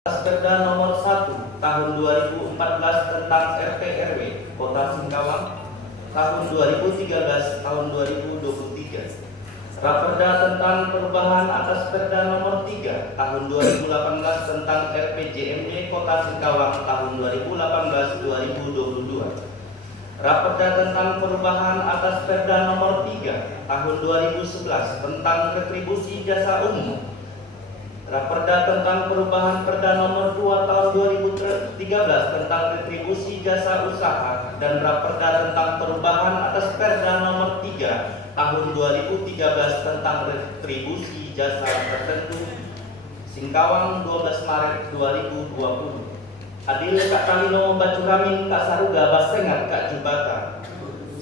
Perda nomor 1 tahun 2014 tentang RT RW Kota Singkawang tahun 2013 tahun 2023. Raperda tentang perubahan atas Perda nomor 3 tahun 2018 tentang RPJMD Kota Singkawang tahun 2018-2022. Raperda tentang perubahan atas Perda nomor 3 tahun 2011 tentang retribusi jasa umum. Raperda tentang perubahan Perda nomor 2 tahun 2013 tentang retribusi jasa usaha dan Raperda tentang perubahan atas Perda nomor 3 tahun 2013 tentang retribusi jasa tertentu. Singkawang 12 Maret 2020. Adil Kak Kalino Bacuramin Kak Saruga Basengat Kak Jubata.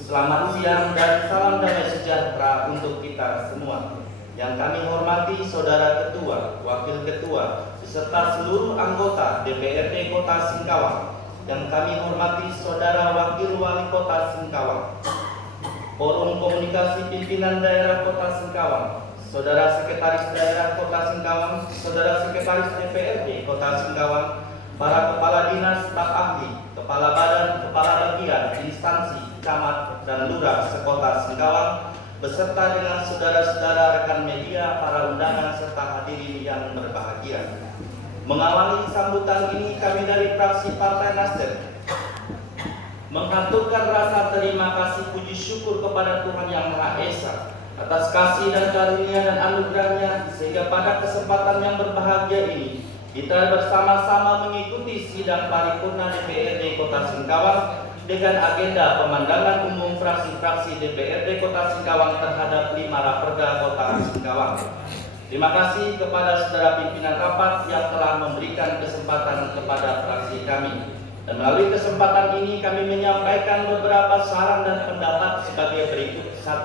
Selamat siang dan salam damai sejahtera untuk kita semua. Yang kami hormati Saudara Ketua, Wakil Ketua, beserta seluruh anggota DPRD Kota Singkawang. Yang kami hormati Saudara Wakil Wali Kota Singkawang, Forum Komunikasi Pimpinan Daerah Kota Singkawang, Saudara Sekretaris Daerah Kota Singkawang, Saudara Sekretaris DPRD Kota Singkawang, para Kepala Dinas, Staf Ahli, Kepala Badan, Kepala Bagian, Instansi, Camat, dan Lurah sekota Singkawang, beserta dengan saudara-saudara rekan media, para undangan serta hadirin yang berbahagia. Mengawali sambutan ini kami dari fraksi Partai Nasdem mengaturkan rasa terima kasih puji syukur kepada Tuhan Yang Maha Esa atas kasih dan karunia dan anugerahnya, sehingga pada kesempatan yang berbahagia ini kita bersama-sama mengikuti sidang paripurna DPRD Kota Singkawang dengan agenda pemandangan umum fraksi-fraksi DPRD Kota Singkawang terhadap 5 Raperda Kota Singkawang. Terima kasih kepada saudara pimpinan rapat yang telah memberikan kesempatan kepada fraksi kami. Dan melalui kesempatan ini kami menyampaikan beberapa saran dan pendapat sebagai berikut. 1.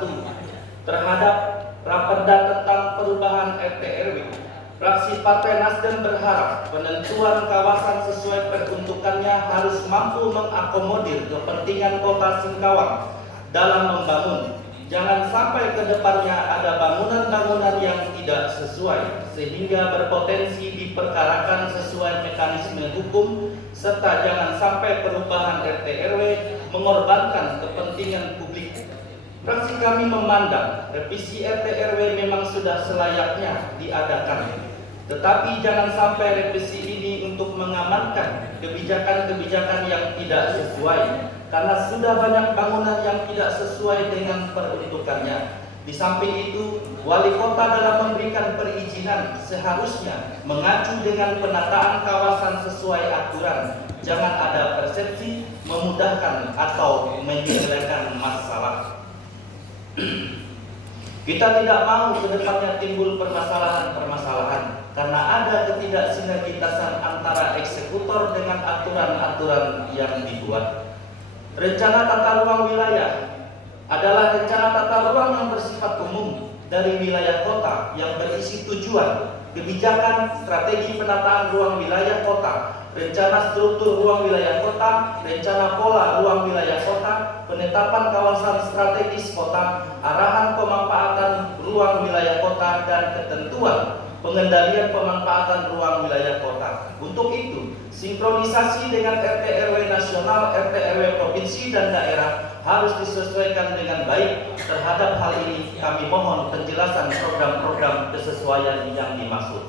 Terhadap Raperda tentang perubahan RT RW. Fraksi Partai Nasdem berharap penentuan kawasan sesuai peruntukannya harus mampu mengakomodir kepentingan Kota Singkawang dalam membangun. Jangan sampai ke depannya ada bangunan-bangunan yang tidak sesuai sehingga berpotensi diperkarakan sesuai mekanisme hukum, serta jangan sampai perubahan RT RW mengorbankan kepentingan publik. Fraksi kami memandang revisi RT RW memang sudah selayaknya diadakan, tetapi jangan sampai revisi ini untuk mengamankan kebijakan-kebijakan yang tidak sesuai, karena sudah banyak bangunan yang tidak sesuai dengan peruntukannya. Di samping itu, wali kota dalam memberikan perizinan seharusnya mengacu dengan penataan kawasan sesuai aturan. Jangan ada persepsi memudahkan atau menyelesaikan masalah. Kita tidak mau ke depannya timbul permasalahan-permasalahan karena ada ketidaksinergitasan antara eksekutor dengan aturan-aturan yang dibuat. Rencana tata ruang wilayah adalah rencana tata ruang yang bersifat umum dari wilayah kota yang berisi tujuan, kebijakan, strategi penataan ruang wilayah kota, rencana struktur ruang wilayah kota, rencana pola ruang wilayah kota, penetapan kawasan strategis kota, arahan pemanfaatan ruang wilayah kota, dan ketentuan pengendalian pemanfaatan ruang wilayah kota. Untuk itu, sinkronisasi dengan RT RW nasional, RT RW provinsi dan daerah harus disesuaikan dengan baik. Terhadap hal ini, kami mohon penjelasan program-program kesesuaian yang dimaksud.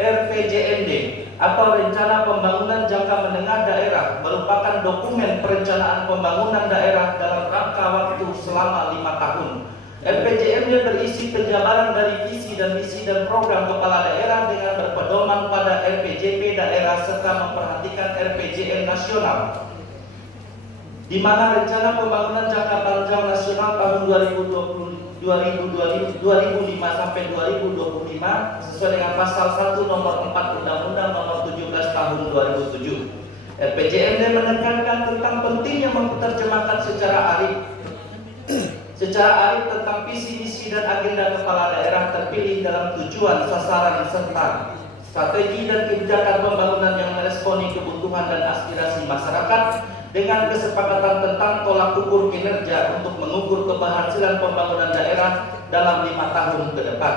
RPJMD atau Rencana Pembangunan Jangka Menengah Daerah merupakan dokumen perencanaan pembangunan daerah dalam rangka waktu selama 5 tahun. RPJMD berisi penjabaran dari visi dan misi dan program kepala daerah dengan berpedoman pada RPJP daerah serta memperhatikan RPJM nasional, di mana Rencana Pembangunan Jangka Panjang Nasional tahun 2005 sampai 2025 sesuai dengan pasal 1 nomor 4 Undang-Undang nomor 17 tahun 2007. RPJMD menekankan tentang pentingnya menerjemahkan secara arif tentang visi misi dan agenda kepala daerah terpilih dalam tujuan, sasaran, serta strategi dan kebijakan pembangunan yang meresponi kebutuhan dan aspirasi masyarakat dengan kesepakatan tentang tolak ukur kinerja untuk mengukur keberhasilan pembangunan daerah dalam 5 tahun ke depan.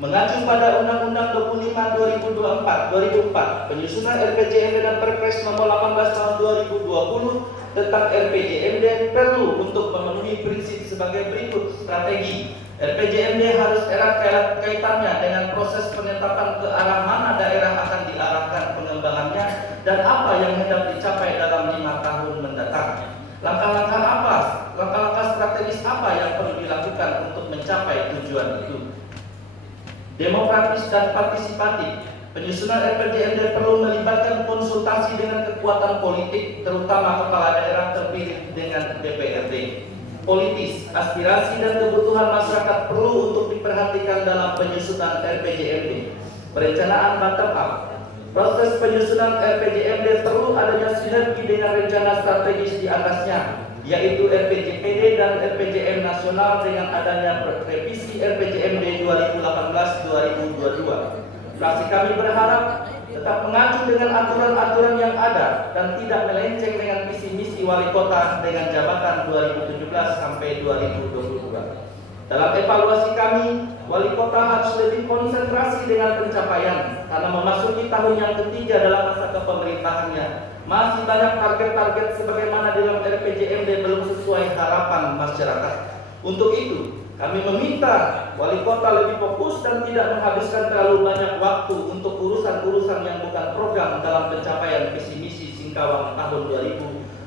mengacu pada Undang-Undang 25 2004, penyusunan RPJMD dan Perpres Nomor 18 Tahun 2020 tentang RPJMD perlu untuk memenuhi prinsip sebagai berikut. Strategi RPJMD harus erat kaitannya dengan proses penetapan ke arah mana daerah akan diarahkan pengembangannya dan apa yang hendak dicapai dalam 5 tahun mendatang. Langkah-langkah strategis apa yang perlu dilakukan untuk mencapai tujuan itu? Demokratis dan partisipatif. Penyusunan RPJMD perlu melibatkan konsultasi dengan kekuatan politik, terutama kepala daerah terpilih dengan DPRD. Politis, aspirasi dan kebutuhan masyarakat perlu untuk diperhatikan dalam penyusunan RPJMD. Perencanaan bottom up. Proses penyusunan RPJMD perlu adanya sinergi dengan rencana strategis di atasnya, yaitu RPJPD dan RPJM nasional dengan adanya revisi RPJMD 2018-2022. Fraksi kami berharap tetap mengacu dengan aturan-aturan yang ada dan tidak melenceng dengan visi misi wali kota dengan jabatan 2017 sampai 2022. Dalam evaluasi kami, wali kota harus lebih konsentrasi dengan pencapaian karena memasuki tahun yang ketiga dalam masa kepemerintahannya. Masih banyak target-target sebagaimana dalam RPJMD belum sesuai harapan masyarakat. Untuk itu, kami meminta wali kota lebih fokus dan tidak menghabiskan terlalu banyak waktu untuk urusan-urusan yang bukan program dalam pencapaian visi misi Singkawang tahun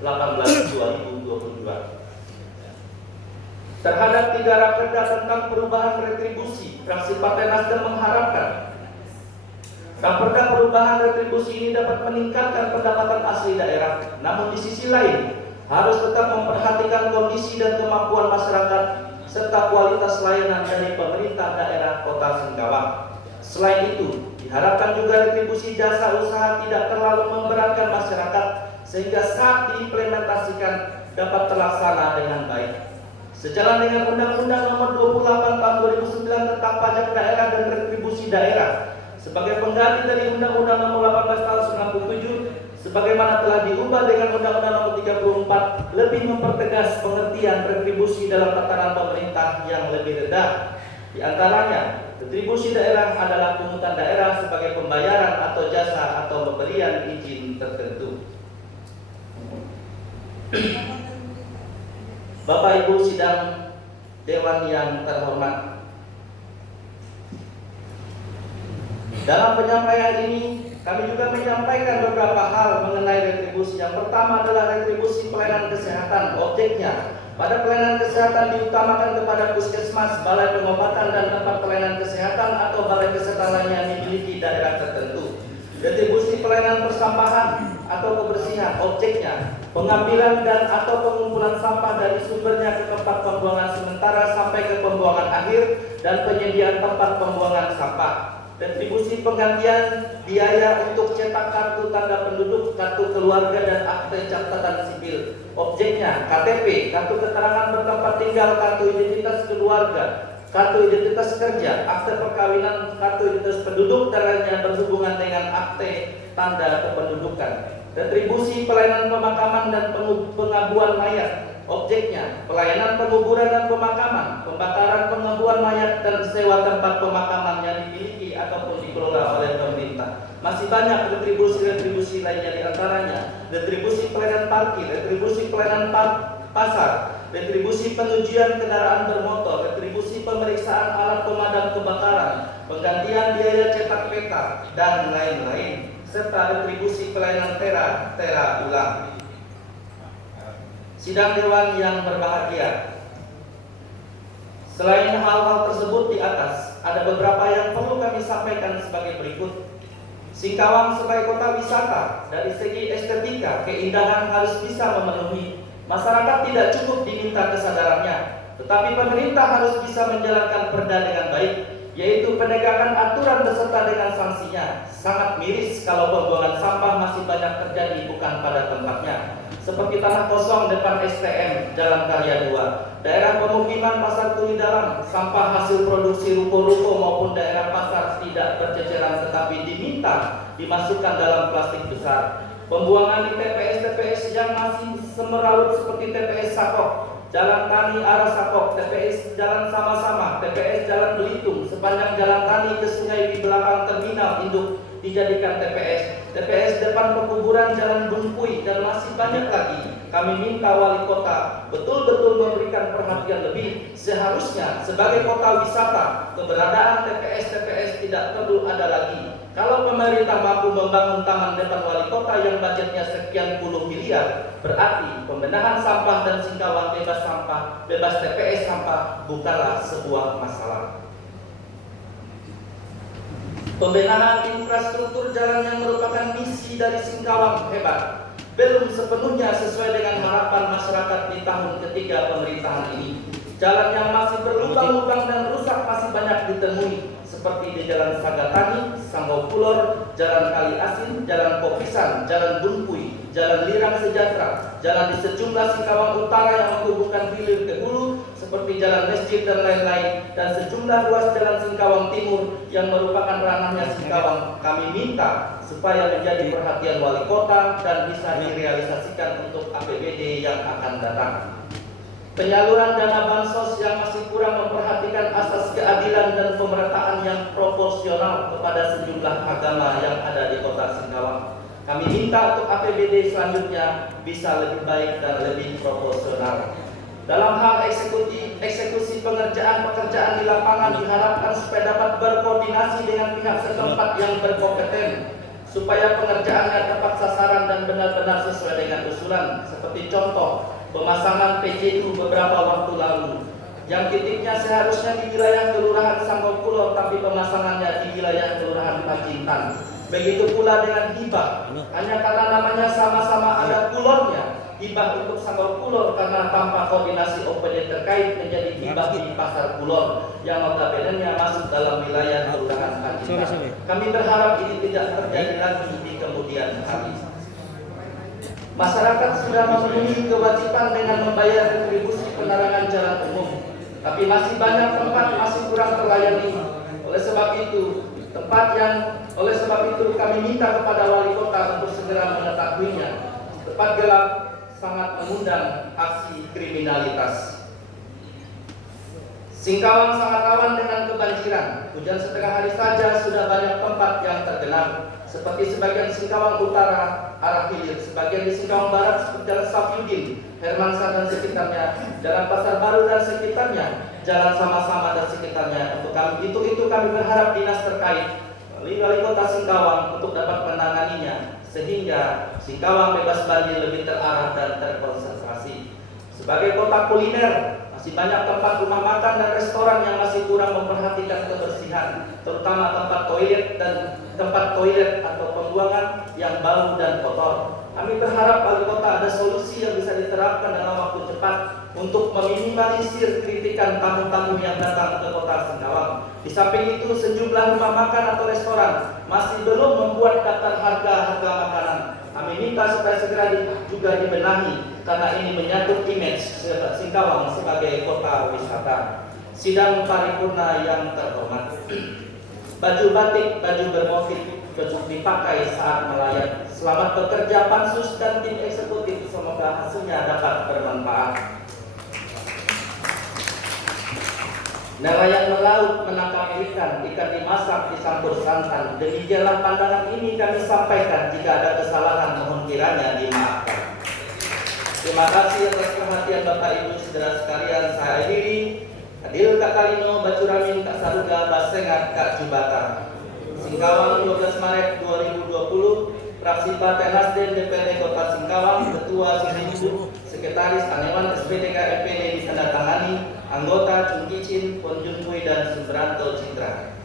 2018-2022. Terhadap 3 raperda tentang perubahan retribusi, fraksi Partai Nasdem mengharapkan raperda perubahan retribusi ini dapat meningkatkan pendapatan asli daerah. Namun di sisi lain, harus tetap memperhatikan kondisi dan kemampuan masyarakat serta kualitas layanan dari pemerintah daerah Kota Singkawang. Selain itu, diharapkan juga retribusi jasa usaha tidak terlalu memberatkan masyarakat sehingga saat diimplementasikan dapat terlaksana dengan baik. Sejalan dengan Undang-Undang Nomor 28 Tahun 2009 tentang pajak daerah dan retribusi daerah sebagai pengganti dari Undang-Undang Nomor 18 Tahun 97, sebagaimana telah diubah dengan Undang-Undang Nomor 34, lebih mempertegas pengertian retribusi dalam tataran pemerintah yang lebih rendah. Di antaranya, retribusi daerah adalah pungutan daerah sebagai pembayaran atau jasa atau pemberian izin tertentu. Bapak Ibu sidang Dewan yang terhormat, dalam penyampaian ini kami juga menyampaikan beberapa hal mengenai retribusi. Yang pertama adalah retribusi pelayanan kesehatan. Objeknya, pada pelayanan kesehatan diutamakan kepada puskesmas, balai pengobatan dan tempat pelayanan kesehatan atau balai kesehatan lainnya yang dimiliki daerah tertentu. Retribusi pelayanan persampahan atau kebersihan. Objeknya, pengambilan dan atau pengumpulan sampah dari sumbernya ke tempat pembuangan sementara sampai ke pembuangan akhir dan penyediaan tempat pembuangan sampah. Retribusi penggantian biaya untuk cetak kartu tanda penduduk, kartu keluarga dan akte catatan sipil. Objeknya, KTP, kartu keterangan bertempat tinggal, kartu identitas keluarga, kartu identitas kerja, akte perkawinan, kartu identitas penduduk dan lainnya berhubungan dengan akte tanda kependudukan. Retribusi pelayanan pemakaman dan pengabuan mayat. Objeknya, pelayanan penguburan dan pemakaman, pembakaran pengabuan mayat dan sewa tempat pemakaman yang dimiliki ataupun dikelola oleh pemerintah. Masih banyak retribusi lainnya, di antaranya retribusi pelayanan parkir, retribusi pelayanan pasar, retribusi pengujian kendaraan bermotor, retribusi pemeriksaan alat pemadam kebakaran, penggantian biaya cetak peta dan lain-lain, serta retribusi pelayanan tera ulang. Sidang Dewan yang berbahagia, selain hal-hal tersebut di atas, ada beberapa yang perlu kami sampaikan sebagai berikut. Singkawang sebagai kota wisata, dari segi estetika, keindahan harus bisa memenuhi. Masyarakat tidak cukup diminta kesadarannya, tetapi pemerintah harus bisa menjalankan perda dengan baik, yaitu penegakan aturan beserta dengan sanksinya. Sangat miris kalau pembuangan sampah masih banyak terjadi bukan pada tempatnya, seperti tanah kosong depan STM Jalan Karya 2, daerah pemukiman Pasar Turi Dalam, sampah hasil produksi ruko-ruko maupun daerah pasar tidak berceceran tetapi diminta dimasukkan dalam plastik besar. Pembuangan di TPS-TPS yang masih semeraut seperti TPS Sakok, Jalan Tani arah Sapok, TPS Jalan Sama-Sama, TPS Jalan Belitung, sepanjang Jalan Tani ke sungai di belakang terminal induk dijadikan TPS, TPS depan pekuburan Jalan Bungkui, dan masih banyak lagi. Kami minta wali kota betul-betul memberikan perhatian lebih. Seharusnya sebagai kota wisata, keberadaan TPS-TPS tidak perlu ada lagi. Kalau pemerintah mampu membangun taman depan wali kota yang budgetnya sekian puluh miliar, berarti pembenahan sampah dan Singkawang bebas sampah, bebas TPS sampah bukanlah sebuah masalah. Pembenahan infrastruktur jalan yang merupakan misi dari Singkawang hebat, belum sepenuhnya sesuai dengan harapan masyarakat di tahun ketiga pemerintahan ini. Jalan yang masih berlubang-lubang dan rusak masih banyak ditemui, seperti di Jalan Sagatani, Sanggau Kulor, Jalan Kali Asin, Jalan Kopisan, Jalan Bungkui, Jalan Lirang Sejahtera, jalan di sejumlah Singkawang Utara yang menghubungkan hilir ke hulu, seperti Jalan Masjid dan lain-lain, dan sejumlah ruas Jalan Singkawang Timur yang merupakan ranahnya Singkawang. Kami minta supaya menjadi perhatian wali kota dan bisa direalisasikan untuk APBD yang akan datang. Penyaluran dana bansos yang masih kurang memperhatikan asas keadilan dan pemerataan yang proporsional kepada sejumlah agama yang ada di kota Singkawang. Kami minta untuk APBD selanjutnya bisa lebih baik dan lebih proporsional. Dalam hal eksekusi pekerjaan di lapangan diharapkan supaya dapat berkoordinasi dengan pihak setempat yang berkompeten, supaya pengerjaannya tepat sasaran dan benar-benar sesuai dengan usulan. Seperti contoh, pemasangan PJU beberapa waktu lalu, yang titiknya seharusnya di wilayah Kelurahan Sanggau Kulor, tapi pemasangannya di wilayah Kelurahan Pacintan. Begitu pula dengan hibah, hanya karena namanya sama-sama ada kulornya, hibah untuk Sanggau Kulor karena tanpa koordinasi OPD terkait menjadi hibah di Pasar Kulor yang notabene-nya masuk dalam wilayah Kelurahan Pacintan. Kami berharap ini tidak terjadi lagi di kemudian hari. Masyarakat sudah memenuhi kewajiban dengan membayar retribusi penerangan jalan umum, tapi masih banyak tempat masih kurang terlayani. Oleh sebab itu kami minta kepada wali kota untuk segera mengetahuinya. Tempat gelap sangat mengundang aksi kriminalitas. Singkawang sangat rawan dengan kebanjiran. Hujan setengah hari saja sudah banyak tempat yang tergenang, seperti sebagian Singkawang Utara arah hilir, sebagian di Singkawang Barat seperti Jalan Safyudin, Hermansyah dan sekitarnya, Jalan Pasar Baru dan sekitarnya, Jalan Sama-Sama dan sekitarnya. Untuk kami itu kami berharap dinas terkait, wali kota Singkawang untuk dapat menanganinya sehingga Singkawang bebas banjir lebih terarah dan terkonsentrasi. Sebagai kota kuliner, masih banyak tempat rumah makan dan restoran yang masih kurang memperhatikan kebersihan, terutama tempat toilet atau pembuangan yang bau dan kotor. Kami berharap wali kota ada solusi yang bisa diterapkan dalam waktu cepat untuk meminimalisir kritikan tamu-tamu yang datang ke kota Singkawang. Di samping itu, sejumlah rumah makan atau restoran masih belum membuat daftar harga makanan. Kami minta supaya segera juga dibenahi karena ini menyangkut image Singkawang sebagai kota wisata. Sidang paripurna yang terhormat, baju batik, baju bermotif cocok dipakai saat melayat. Selamat bekerja Pansus dan tim eksekutif, semoga hasilnya dapat bermanfaat. Nelayan melaut menangkap ikan dimasak dicampur santan. Demikianlah pandangan ini kami sampaikan. Jika ada kesalahan mohon kiranya dimaafkan. Terima kasih atas perhatian Bapak Ibu saudara sekalian. Saya akhiri. Adil Kak Kalino, Bacuramin, Kak Saruga, Basengat, Kak Jubata. Singkawang 12 Maret 2020. Fraksi Partai Nasdem DPRD Kota Singkawang, Ketua Sisdikbud, Sekretaris Anewan SPDK MPD ditandatangani, anggota Chung Kicin, Pon Jun Hui dan Sumbranto Citra.